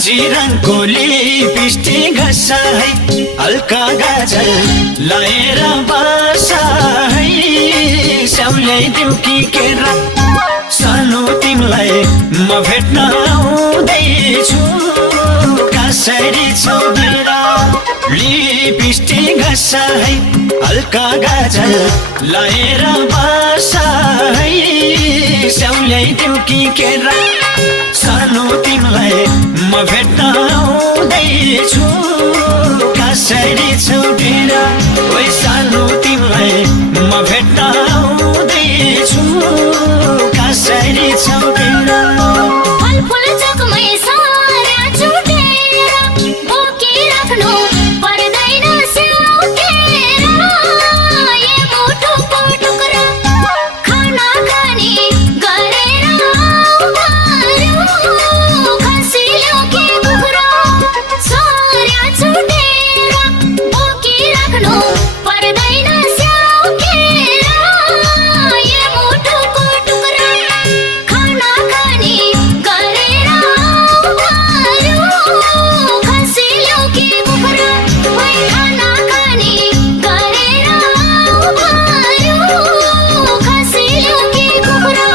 जिरनको lipstick घसा है हल्का गाजल लाएर बसा है स्याउल्याइदिउ कि केरा सानो तिमीलाई म भेट्न आउँदैछु कसरी छौ बिरा लिपस्टिक घसा है हल्का गाजल लाएर बसा है स्याउल्याइदिउ कि केरा सानो तिमीलाई म भेट्न आउँदैछु कसरी छौ बिरा ओइ सानो तिमीलाई म भेट्न आउँदैछु कसरी छौ बिरा फलफुल जगमै सारा छुटेर बोकिराख्नु पर्दैन स्याउकेर ए मुटुको टुक्रा खाना खाने गरेर आउँदारू खसिलो कि कुखुरा सारा छुटेर बोकिराख्नु पर्दैन स्याउकेर ए मुटुको टुक्रा खाना खाने गरेर आउँदारू खसिलो कि कुखुरा ओइ खाना खाने गरेर आउँदारू खसिलो कि कुखुरा